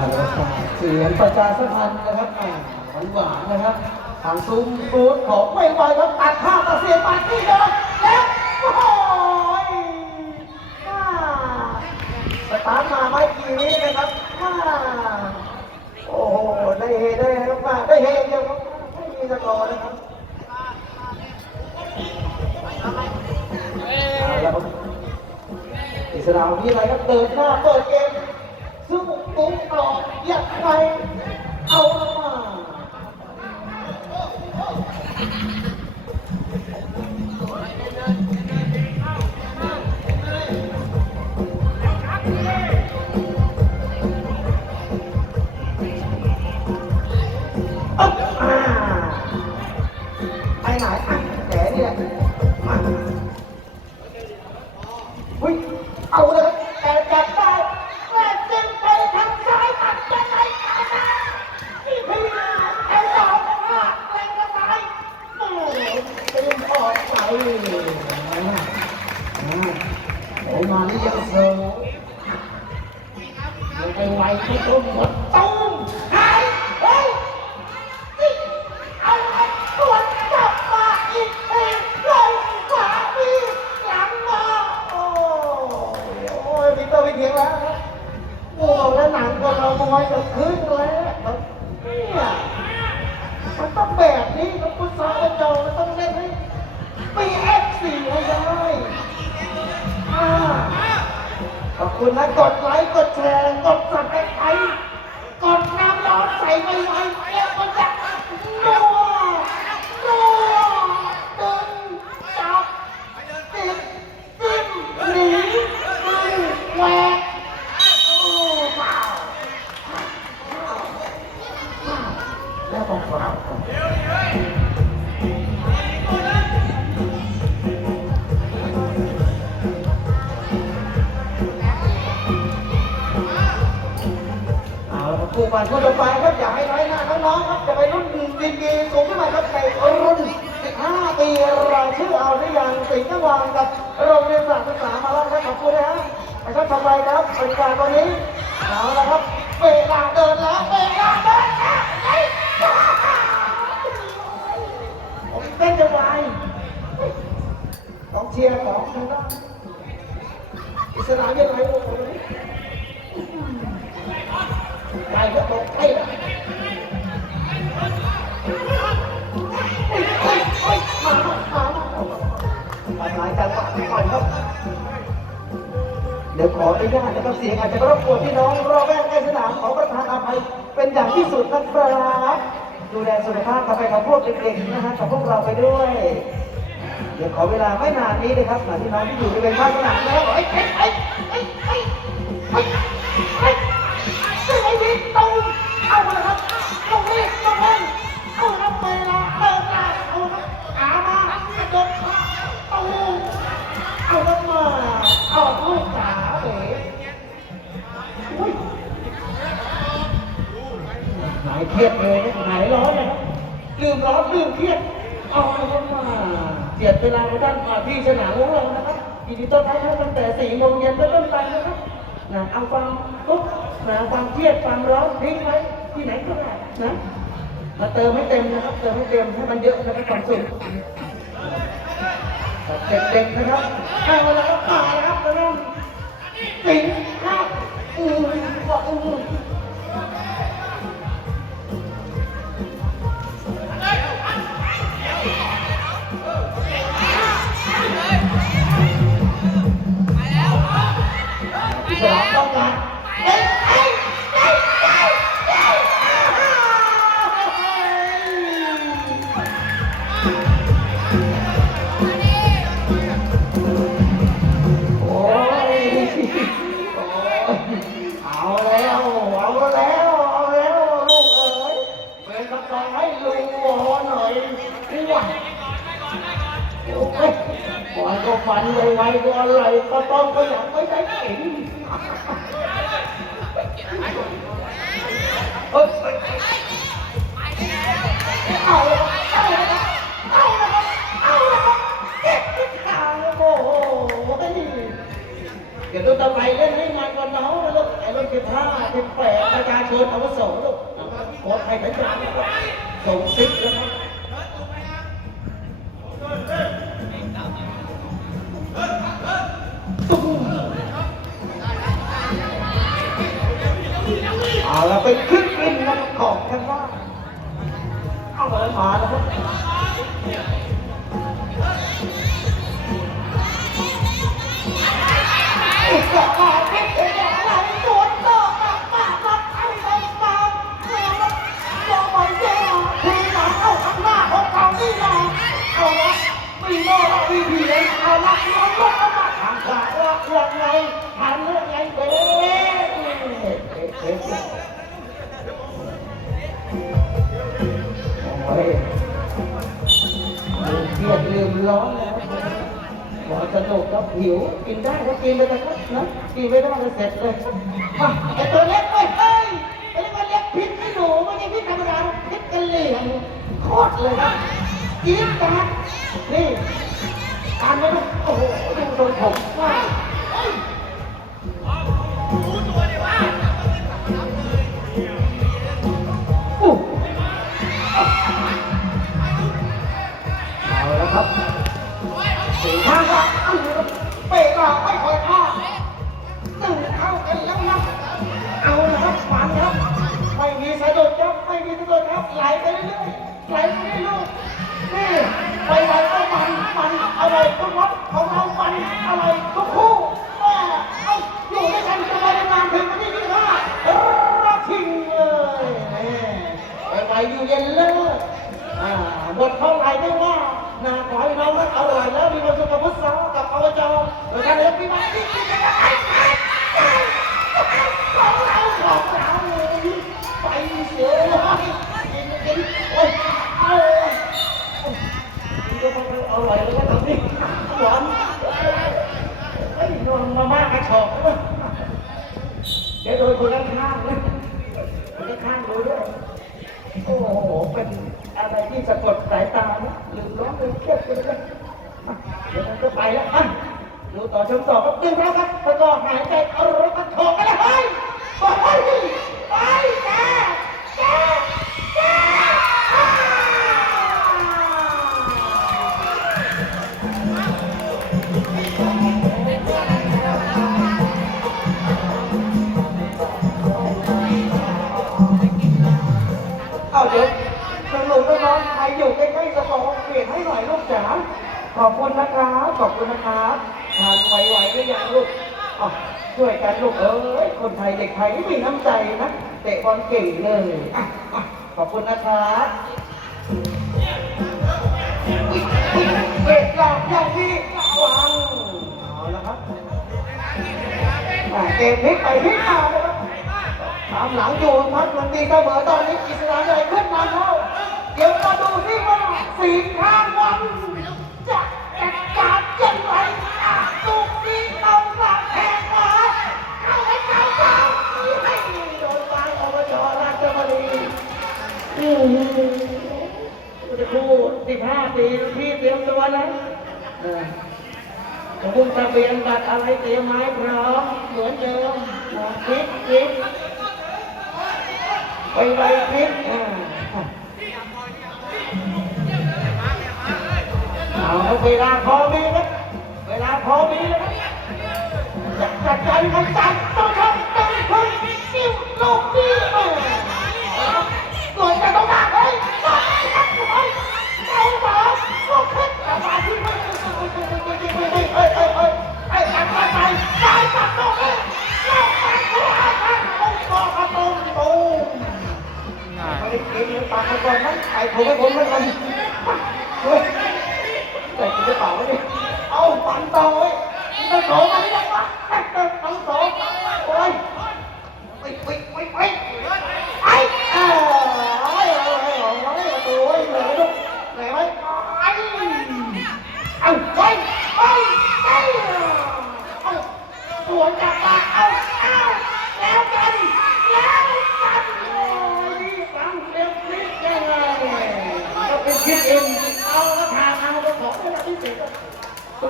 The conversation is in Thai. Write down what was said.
แล้วก็เสียงประชาสัมพันธ์นะครับอ่านหวานนะครับทางซุ้มบูธของไม่ไหวครับตัดภาพตัดเสียงมาที่เดิมแล้วโอ้โหอ่าสตาร์ทมาไม่กี่วินะครับโอ้โหได้เฮได้ครับมากได้เฮเดียวครับไม่มีสกอร์นะครับอาละครับอิสราวันนี้อะไรครับเดินหน้าเปิดเกม ซึ่งปุ๊บต่อยัดไปเอาละมาอ๊บอ่าไปไหนอะแผลเนี่ยมาอุ้ยเอาเลย ยังไปไวที่ต้นหมดตุ้มหายเฮ้ยเอาไอ้ตัวกลับมาอีกทีเลยขวามีหลังมาโอ้ยโอ้ยพี่ตัวพี่เทียงแล้วครับโอ้แล้วหนังก็เรามอยจะขึ้นแล้วครับเนี่ยมันต้องแบบนี้ครับพุทธศาสนามันต้องเล่นให้ปีเอฟสี่ให้ได้อ่า ขอบคุณนะกดไลค์กดแชร์กดสับสไครต์กดน้ำร้อนใส่ไว้ไว้แล้วก็จะนัวนั เอาละครับคู่มันคู่ต่อไปครับอย่าให้น้อยหน้าน้องๆครับจะไปรุ่นดีกีสูงขึ้นมาครับในรุ่น 15 ปีเราชื่อเอาหรือยังสิงห์วางกับโรงเรียนศาสตร์ศึกษามาแล้วครับขอบคุณนะฮะนะครับทำไรครับบริการตัวนี้เอาละครับเวลาเดินแล้วเวลาเดินแล้วเฮ้ยผมเต้นจะไหวต้องเชียร์ของทางด้านอิสระยังไงโอ้โห ไปก็ตกไปละเฮ้ยเฮ้ยเฮ้ยมามามามาหลายจังหวะก่อนครับ เดี๋ยวขออนุญาตนะครับเสียงอาจจะรบกวนพี่น้องรอบแรกในสนามขอประทานอภัยเป็นอย่างที่สุดนะครับดูแลสุขภาพกันไปกับพวกเด็กๆนะฮะกับพวกเราไปด้วย เดี๋ยวขอเวลาไม่นานนี้นะครับหลังที่น้องที่อยู่บริเวณภาคสนามนะครับเฮ้ยเฮ้ยเฮ้ เอาละมาเอาลูกขาเอ๋อุ้ยหายเครียดเลยนะหายร้อนเลยครับลืมร้อนลืมเครียดเอาละมาเสียดเวลาไปด้านมาที่สนามของเรานะครับยินดีต้อนรับตั้งแต่สี่โมงเย็นเป็นต้นไปนะครับนะเอาความทุกข์นะความเครียดความร้อนทิ้งไว้ที่ไหนก็ได้นะมาเติมให้เต็มนะครับ เติมให้เต็มให้มันเยอะนะครับความสุข เด็กๆนะครับเข้ามาแล้วครับมาแล้วครับตอนนั้นสิงครับอือว่าอือ ฟันไวๆก็อะไรก็ต้องก็ยากไม่ได้เก่งเฮ้ยเฮ้ยเอาแล้วเอาแล้วเอาเอาแล้วเก็บที่ขาโอ้โหเดี๋ยวตัวไปเล่นให้มันก่อนน้องนะลูกไอ้รถสิบห้าสิบแปดประชาชเชิญอาวุโสลูกขอใครสัญญานส่งซิกแล้วครับ เอาละไปขึ้นกินนะของข้างล่าเอาเลยมาแล้วครับอีกอไรไม่เห็นอางไรสวนต่อมามามาไอ้ลงมาเมื่อวันลงมาเยอะทีหลังเอาข้างหน้าของเขานี่แหละเอาละมีโม่ละมีผีเลยเอาละเอาละเอาละทางขวาละยังไงทางเรื่องไงเด้โอ้ ยลืมเครียดลืมร้อนแล้วขอสนุกครับหิว กินได้ก็กินไปนะครับนะกินไม่ได้ก็เสร็จเลยไอตัวเล็กเว้ยเฮ้ยไอเล็กมันเล็กพิษไม่หนูไม่ใช่พิษธรรมดาพิษกันเหลี่ยมโคตรเลยครับจี๊ดจัดนี่ทานไหมลูกโอ้โหดูทรงผมว่า อยู่เย็นเลิศอ่าหมดเท่าไหร่ไม่ว่านาขอให้เรานั้นอร่อยแล้วมีความสุขกับพุทธศาสกับอบจรโดยการเลี้ยงปีใหม่ที่ที่จะไปไปไปของเราของเราเลยไปเสียเลยกินกินโอ้ยเอ้ยกินก็อร่อยแล้วก็ทำนี่หวานเฮ้ยนอนมาม่ากระชอกเดี๋ยวโดนคนข้างๆเลยคนข้างๆดูด้วย อ้โหเป็นอะไรที่สะกดสายตานะลืมร้องลืมเครียดไปเลยอะเดี๋ยวมันก็ไปแล้วอะดูต่อชมต่อครับดึงแล้วครับประกอบหายใจเอารถกระโถกไปเลยเฮ้ยไปไป ขอบคุณนะครับ ขอบคุณนะครับทานไหวๆก็ยังลูกอะช่วยกันลูกเอ้ย คนไทยเด็กไทยไม่มีน้ำใจนะ เตะบอลเก่งเลยอะอะขอบคุณนะครับเด็กหลอกอย่างนี้วางเอาละครับอะเกมพลิกไปพลิกมาเลยครับตามหลังอยู่พักมันตีเสมอตอนนี้อิสราเอลขึ้นนำแล้วเดี๋ยวมาดูสิว่าสีข้าง ทีพี่เตรียมตัวนะเออจะพุ่งทะเบียนบัตรอะไรเตรียมไม้พร้อมเหมือนเดิมคิดคิดไปไปพลิกเอาเวลาพอมีนะเวลาพอมีนะจัดจัดใจให้จัดต้องทำต้องทำ เอ็งเอ็งปากมันก้อนมั้งไอ้ผมไม่ผมไม่ก่อนเฮ้ยแต่อะเป่าไหมเอาปันต่อเว้ยมันโตมาได้ยังวะมันโต